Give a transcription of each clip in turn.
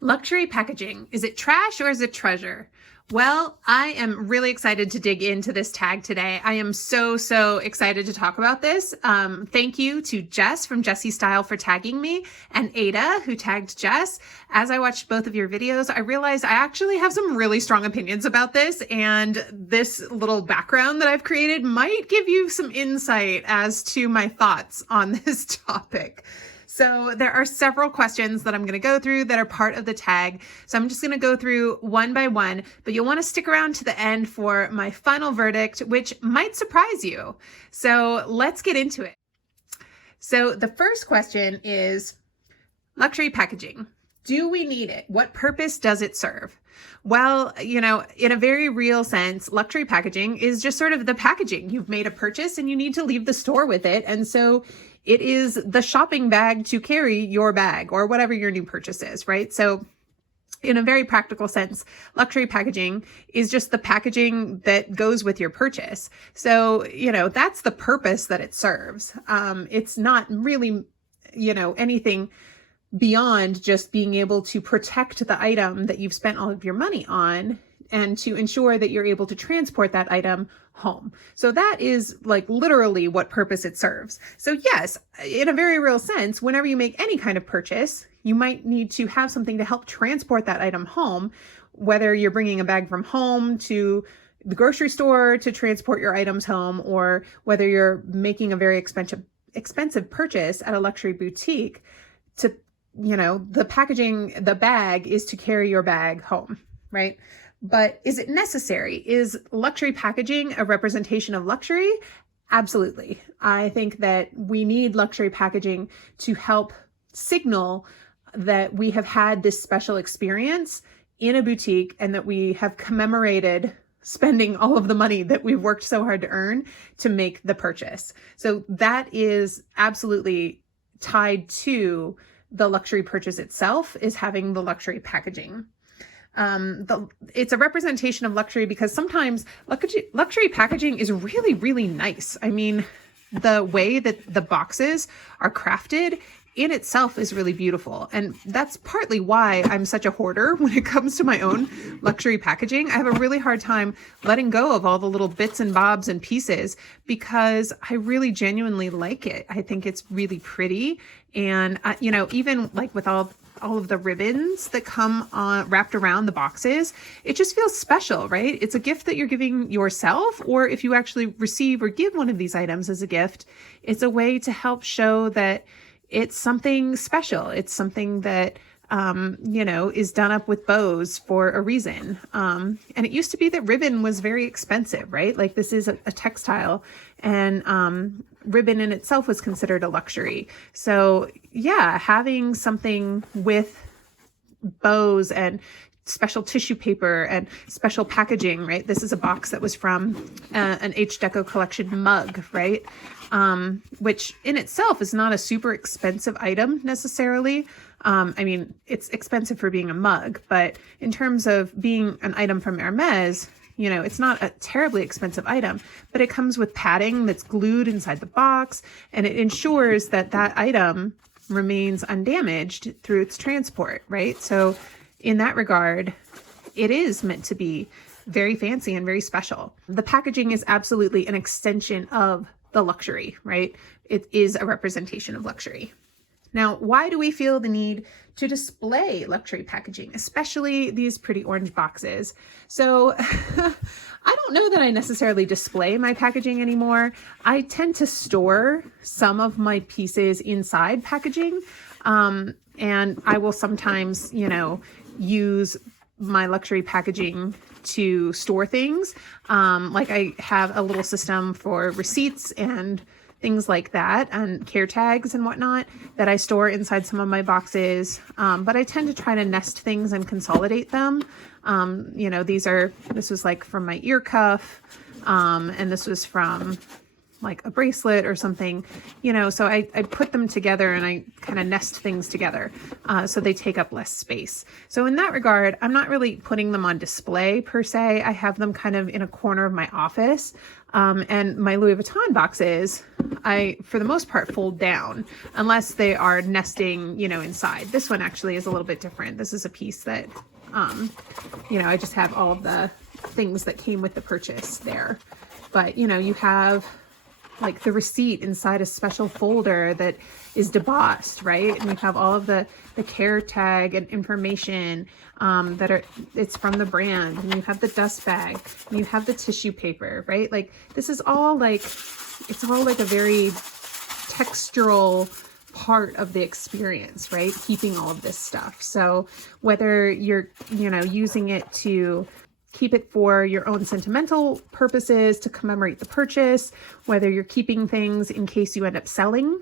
Luxury packaging. Is it trash or is it treasure? Well, I am really excited to dig into this tag today. I am so excited to talk about this. Thank you to Jess from Jessie Style for tagging me, and Ada, who tagged Jess. As I watched both of your videos, I realized I actually have some really strong opinions about this, and this little background that I've created might give you some insight as to my thoughts on this topic. So there are several questions that I'm going to go through that are part of the tag. So I'm just going to go through one by one, but you'll want to stick around to the end for my final verdict, which might surprise you. So let's get into it. So the first question is luxury packaging. Do we need it? What purpose does it serve? Well, in a very real sense, luxury packaging is just sort of the packaging. You've made a purchase and you need to leave the store with it. And so it is the shopping bag to carry your bag or whatever your new purchase is, right? So in a very practical sense, luxury packaging is just the packaging that goes with your purchase. So, that's the purpose that it serves. It's not really, anything beyond just being able to protect the item that you've spent all of your money on and to ensure that you're able to transport that item home. So that is like literally what purpose it serves. So yes, in a very real sense, whenever you make any kind of purchase, you might need to have something to help transport that item home, whether you're bringing a bag from home to the grocery store to transport your items home, or whether you're making a very expensive purchase at a luxury boutique to, the packaging, the bag is to carry your bag home, right? But is it necessary? Is luxury packaging a representation of luxury? Absolutely. I think that we need luxury packaging to help signal that we have had this special experience in a boutique and that we have commemorated spending all of the money that we've worked so hard to earn to make the purchase. So that is absolutely tied to the luxury purchase itself, is having the luxury packaging. It's a representation of luxury because sometimes luxury packaging is really nice. I mean, the way that the boxes are crafted in itself is really beautiful. And that's partly why I'm such a hoarder when it comes to my own luxury packaging. I have a really hard time letting go of all the little bits and bobs and pieces because I really genuinely like it. I think it's really pretty. And, even like with all of the ribbons that come wrapped around the boxes, it just feels special, right? It's a gift that you're giving yourself, or if you actually receive or give one of these items as a gift, it's a way to help show that it's something special. It's something that, is done up with bows for a reason. And it used to be that ribbon was very expensive, right? Like this is a textile, and ribbon in itself was considered a luxury. So yeah, having something with bows and special tissue paper and special packaging, right? This is a box that was from an H Deco collection mug, right? Which in itself is not a super expensive item necessarily. I mean, it's expensive for being a mug, but in terms of being an item from Hermes, it's not a terribly expensive item, but it comes with padding that's glued inside the box, and it ensures that that item remains undamaged through its transport, right? So in that regard, it is meant to be very fancy and very special. The packaging is absolutely an extension of the luxury, right? It is a representation of luxury. Now, why do we feel the need to display luxury packaging, especially these pretty orange boxes? So I don't know that I necessarily display my packaging anymore. I tend to store some of my pieces inside packaging. And I will sometimes, use my luxury packaging to store things. Like I have a little system for receipts and things like that, and care tags and whatnot that I store inside some of my boxes. But I tend to try to nest things and consolidate them. This was like from my ear cuff. And this was from like a bracelet or something, you know, so I put them together and I kind of nest things together so they take up less space. So in that regard, I'm not really putting them on display per se. I have them kind of in a corner of my office. And my Louis Vuitton boxes, I, for the most part, fold down unless they are nesting, you know, inside. This one actually is a little bit different. This is a piece that, you know, I just have all of the things that came with the purchase there. But, you know, you have like the receipt inside a special folder that is debossed, right? And you have all of the care tag and information that are, it's from the brand, and you have the dust bag, and you have the tissue paper, right? Like this is all like, it's all like a very textural part of the experience, right? Keeping all of this stuff. So whether you're, you know, using it to keep it for your own sentimental purposes to commemorate the purchase, whether you're keeping things in case you end up selling.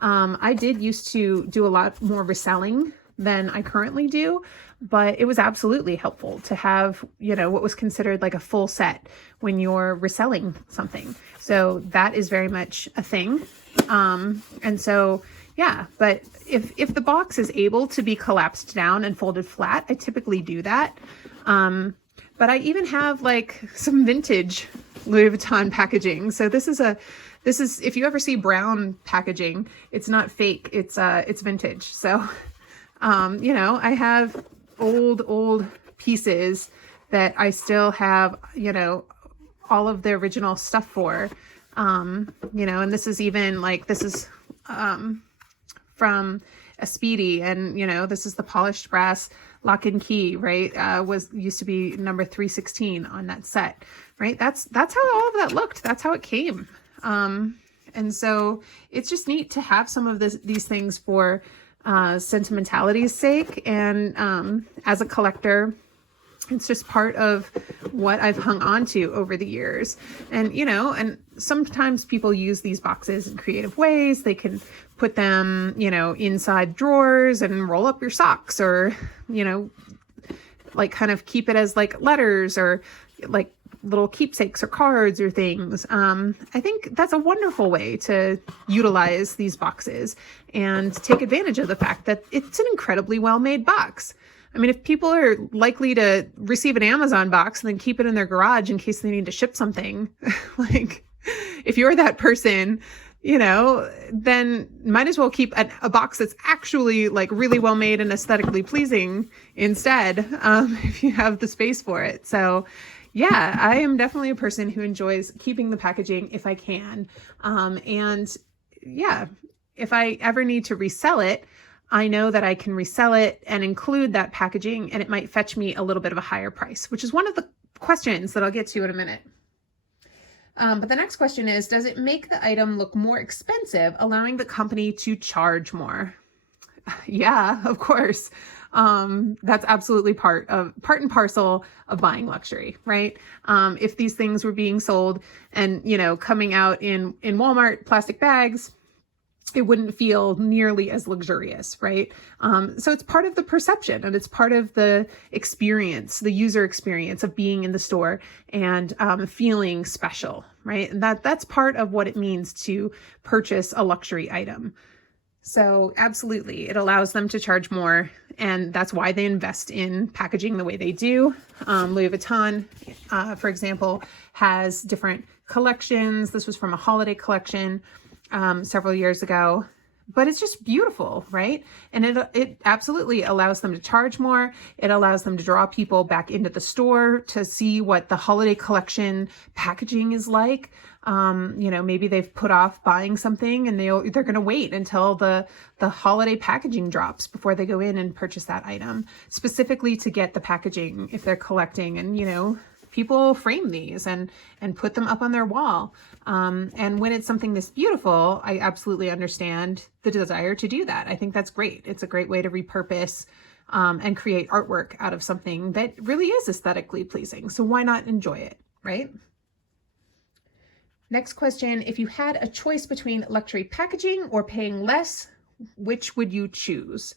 I did used to do a lot more reselling than I currently do, but it was absolutely helpful to have, you know, what was considered like a full set when you're reselling something. So that is very much a thing. And so, yeah, but if the box is able to be collapsed down and folded flat, I typically do that. But I even have like some vintage Louis Vuitton packaging. So this is if you ever see brown packaging, it's not fake, it's vintage. So, you know, I have old pieces that I still have, you know, all of the original stuff for, you know, and this is even like, this is, from a Speedy, and, you know, this is the polished brass lock and key, right? Used to be number 316 on that set, right? That's how all of that looked. That's how it came. And so it's just neat to have some of these things for sentimentality's sake. And as a collector, it's just part of what I've hung on to over the years. And, you know, and sometimes people use these boxes in creative ways. They can put them, you know, inside drawers and roll up your socks, or, you know, like kind of keep it as like letters or like little keepsakes or cards or things. I think that's a wonderful way to utilize these boxes and take advantage of the fact that it's an incredibly well-made box. I mean, if people are likely to receive an Amazon box and then keep it in their garage in case they need to ship something, like if you're that person, you know, then might as well keep a box that's actually like really well made and aesthetically pleasing instead, if you have the space for it. So yeah, I am definitely a person who enjoys keeping the packaging if I can. And yeah, if I ever need to resell it, I know that I can resell it and include that packaging, and it might fetch me a little bit of a higher price, which is one of the questions that I'll get to in a minute. But the next question is, does it make the item look more expensive, allowing the company to charge more? Yeah, of course. That's absolutely part and parcel of buying luxury, right? If these things were being sold and, you know, coming out in Walmart plastic bags, it wouldn't feel nearly as luxurious, right? So it's part of the perception, and it's part of the experience, the user experience of being in the store and feeling special, right? And that's part of what it means to purchase a luxury item. So absolutely, it allows them to charge more, and that's why they invest in packaging the way they do. Louis Vuitton, for example, has different collections. This was from a holiday collection several years ago, but it's just beautiful, right? And it absolutely allows them to charge more. It allows them to draw people back into the store to see what the holiday collection packaging is like. You know, maybe they've put off buying something and they're going to wait until the holiday packaging drops before they go in and purchase that item, specifically to get the packaging if they're collecting. And, you know, people frame these and put them up on their wall. And when it's something this beautiful, I absolutely understand the desire to do that. I think that's great. It's a great way to repurpose and create artwork out of something that really is aesthetically pleasing. So why not enjoy it, right? Next question, if you had a choice between luxury packaging or paying less, which would you choose?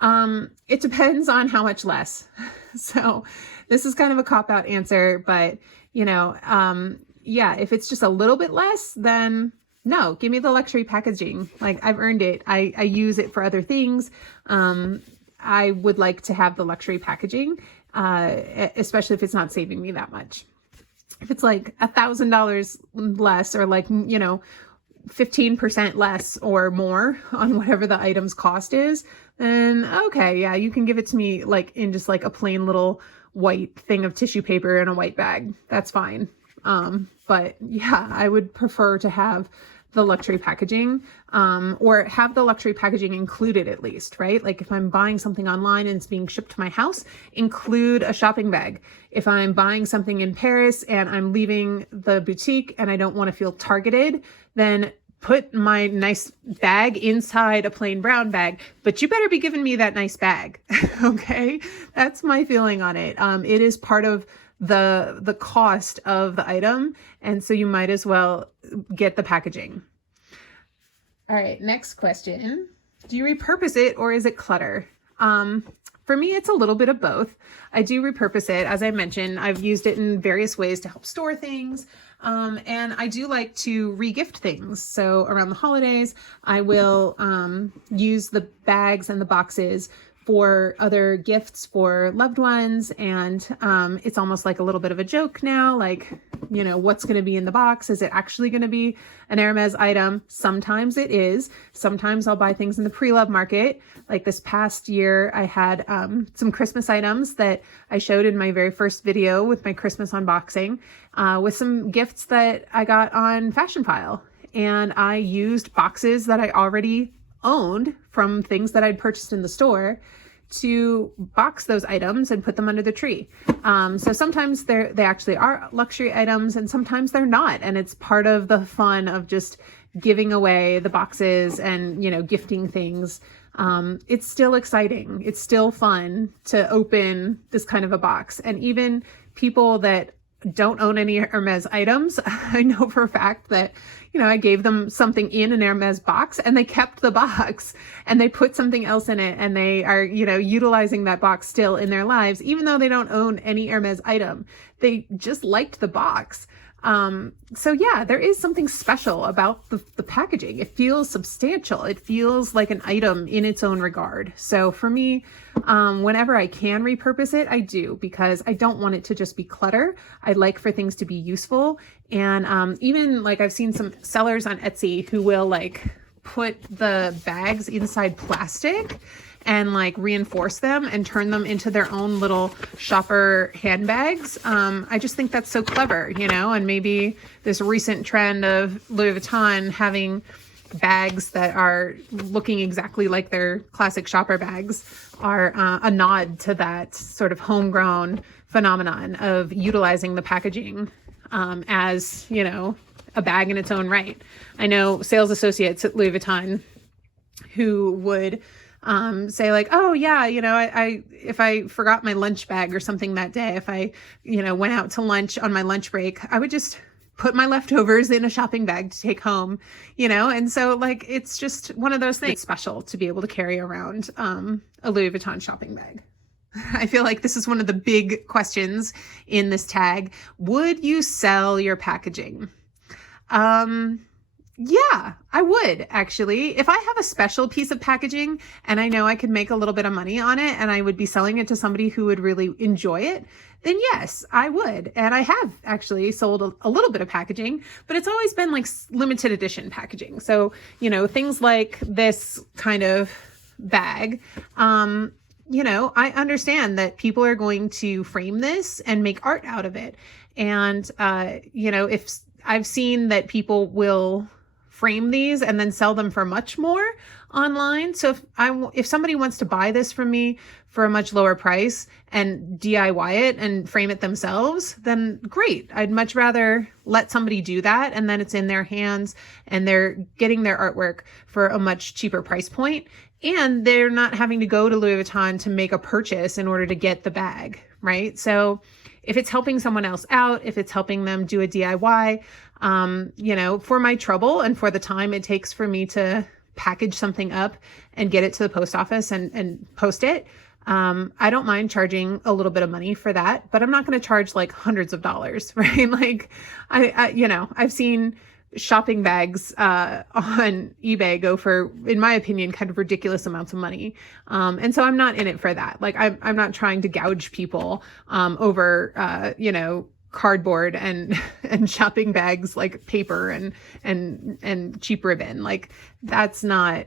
It depends on how much less. So this is kind of a cop-out answer, but you know, yeah, if it's just a little bit less, then no, give me the luxury packaging. Like, I've earned it. I use it for other things. I would like to have the luxury packaging, especially if it's not saving me that much. If it's like $1,000 less, or like, 15% less or more on whatever the item's cost is, then okay, yeah, you can give it to me like in just like a plain little white thing of tissue paper in a white bag. That's fine. But yeah, I would prefer to have the luxury packaging, or have the luxury packaging included at least, right? Like if I'm buying something online and it's being shipped to my house, include a shopping bag. If I'm buying something in Paris and I'm leaving the boutique and I don't want to feel targeted, then put my nice bag inside a plain brown bag, but you better be giving me that nice bag. Okay. That's my feeling on it. It is part of the cost of the item. And so you might as well get the packaging. All right. Next question. Do you repurpose it or is it clutter? For me, it's a little bit of both. I do repurpose it. As I mentioned, I've used it in various ways to help store things. And I do like to regift things. So around the holidays, I will use the bags and the boxes for other gifts for loved ones. And it's almost like a little bit of a joke now, like, what's going to be in the box? Is it actually going to be an Hermes item? Sometimes it is. Sometimes I'll buy things in the pre-love market. Like this past year, I had some Christmas items that I showed in my very first video with my Christmas unboxing, with some gifts that I got on Fashion File. And I used boxes that I already owned from things that I'd purchased in the store to box those items and put them under the tree. So sometimes they actually are luxury items and sometimes they're not. And it's part of the fun of just giving away the boxes and, gifting things. It's still exciting. It's still fun to open this kind of a box. And even people that don't own any Hermes items, I know for a fact that, I gave them something in an Hermes box and they kept the box and they put something else in it and they are, utilizing that box still in their lives, even though they don't own any Hermes item. They just liked the box. So yeah, there is something special about the packaging. It feels substantial. It feels like an item in its own regard. So for me, whenever I can repurpose it, I do, because I don't want it to just be clutter. I like for things to be useful. And even like I've seen some sellers on Etsy who will like put the bags inside plastic and like reinforce them and turn them into their own little shopper handbags. I just think that's so clever, and maybe this recent trend of Louis Vuitton having bags that are looking exactly like their classic shopper bags are a nod to that sort of homegrown phenomenon of utilizing the packaging as, a bag in its own right. I know sales associates at Louis Vuitton who would say like, oh yeah, I if I forgot my lunch bag or something that day, if I, went out to lunch on my lunch break, I would just put my leftovers in a shopping bag to take home, and so like, it's just one of those things. It's special to be able to carry around a Louis Vuitton shopping bag. I feel like this is one of the big questions in this tag. Would you sell your packaging? Yeah, I would actually. If I have a special piece of packaging and I know I could make a little bit of money on it and I would be selling it to somebody who would really enjoy it, then yes, I would. And I have actually sold a little bit of packaging, but it's always been like limited edition packaging. So, things like this kind of bag, I understand that people are going to frame this and make art out of it. And, if I've seen that people will frame these and then sell them for much more online. So if somebody wants to buy this from me for a much lower price and DIY it and frame it themselves, then great. I'd much rather let somebody do that. And then it's in their hands and they're getting their artwork for a much cheaper price point. And they're not having to go to Louis Vuitton to make a purchase in order to get the bag, right? So if it's helping someone else out, if it's helping them do a DIY, for my trouble and for the time it takes for me to package something up and get it to the post office and post it, I don't mind charging a little bit of money for that, but I'm not going to charge like hundreds of dollars, right? Like I've seen shopping bags on eBay go for, in my opinion, kind of ridiculous amounts of money. And so I'm not in it for that. Like I'm not trying to gouge people over cardboard and shopping bags like paper and cheap ribbon. Like that's not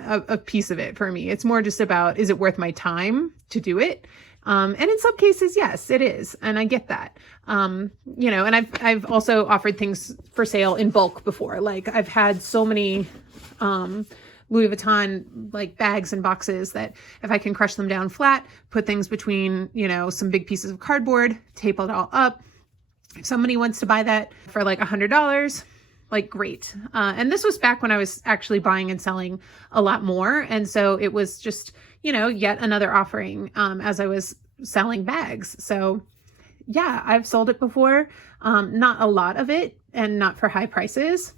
a piece of it for me. It's more just about, is it worth my time to do it? And in some cases, yes, it is. And I get that. And I've also offered things for sale in bulk before. Like I've had so many, Louis Vuitton like bags and boxes that if I can crush them down flat, put things between, some big pieces of cardboard, tape it all up. If somebody wants to buy that for like $100, like great. And this was back when I was actually buying and selling a lot more. And so it was just, yet another offering as I was selling bags. So yeah, I've sold it before. Not a lot of it and not for high prices.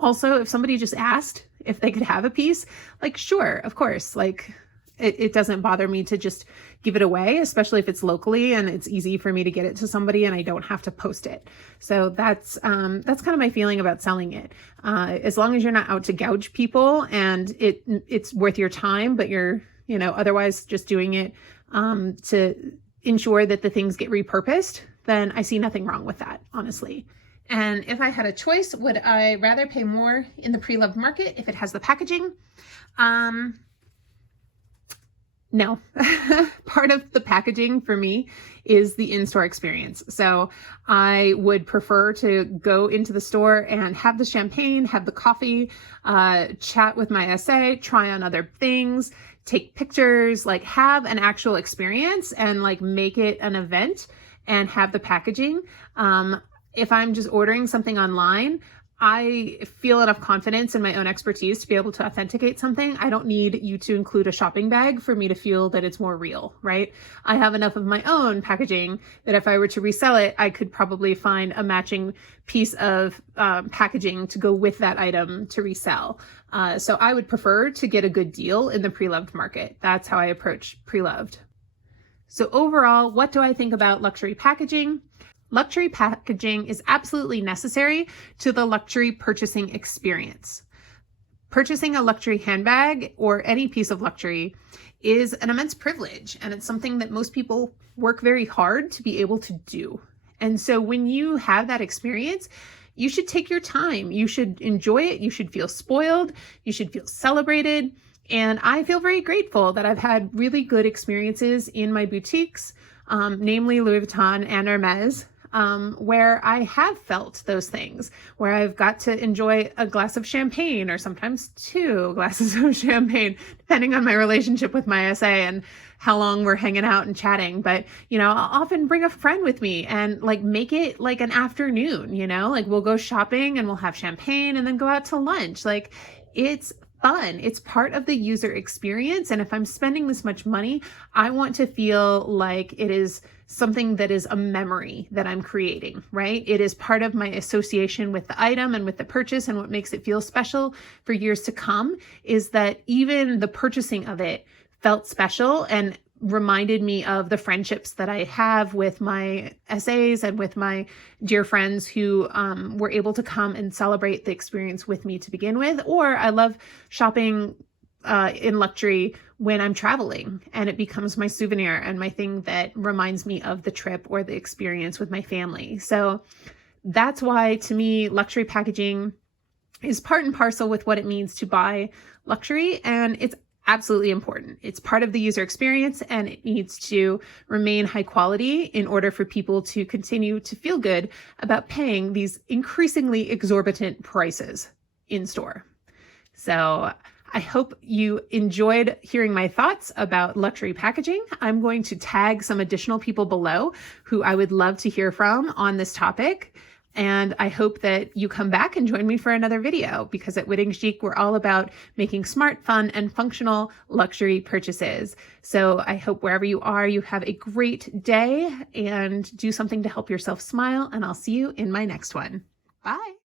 Also, if somebody just asked if they could have a piece, like, sure, of course, like it doesn't bother me to just give it away, especially if it's locally and it's easy for me to get it to somebody and I don't have to post it. So that's kind of my feeling about selling it. As long as you're not out to gouge people and it's worth your time, but you're, otherwise just doing it to ensure that the things get repurposed, then I see nothing wrong with that, honestly. And if I had a choice, would I rather pay more in the pre-loved market if it has the packaging? No. Part of the packaging for me is the in-store experience. So I would prefer to go into the store and have the champagne, have the coffee, chat with my SA, try on other things, take pictures, like have an actual experience and like make it an event and have the packaging. If I'm just ordering something online, I feel enough confidence in my own expertise to be able to authenticate something. I don't need you to include a shopping bag for me to feel that it's more real, right? I have enough of my own packaging that if I were to resell it, I could probably find a matching piece of packaging to go with that item to resell. So I would prefer to get a good deal in the pre-loved market. That's how I approach pre-loved. So overall, what do I think about luxury packaging? Luxury packaging is absolutely necessary to the luxury purchasing experience. Purchasing a luxury handbag or any piece of luxury is an immense privilege, and it's something that most people work very hard to be able to do. And so when you have that experience, you should take your time. You should enjoy it. You should feel spoiled. You should feel celebrated. And I feel very grateful that I've had really good experiences in my boutiques, namely Louis Vuitton and Hermes, where I have felt those things, where I've got to enjoy a glass of champagne or sometimes 2 glasses of champagne, depending on my relationship with my SA and how long we're hanging out and chatting. But, I'll often bring a friend with me and like make it like an afternoon, like we'll go shopping and we'll have champagne and then go out to lunch. Like it's fun. It's part of the user experience. And if I'm spending this much money, I want to feel like it is something that is a memory that I'm creating, right? It is part of my association with the item and with the purchase. And what makes it feel special for years to come is that even the purchasing of it felt special and reminded me of the friendships that I have with my SAs and with my dear friends who were able to come and celebrate the experience with me to begin with. Or I love shopping in luxury when I'm traveling and it becomes my souvenir and my thing that reminds me of the trip or the experience with my family. So that's why, to me, luxury packaging is part and parcel with what it means to buy luxury, and it's absolutely important. It's part of the user experience and it needs to remain high quality in order for people to continue to feel good about paying these increasingly exorbitant prices in store. So I hope you enjoyed hearing my thoughts about luxury packaging. I'm going to tag some additional people below who I would love to hear from on this topic. And I hope that you come back and join me for another video, because at Wedding Chic, we're all about making smart, fun, and functional luxury purchases. So I hope wherever you are, you have a great day and do something to help yourself smile. And I'll see you in my next one. Bye.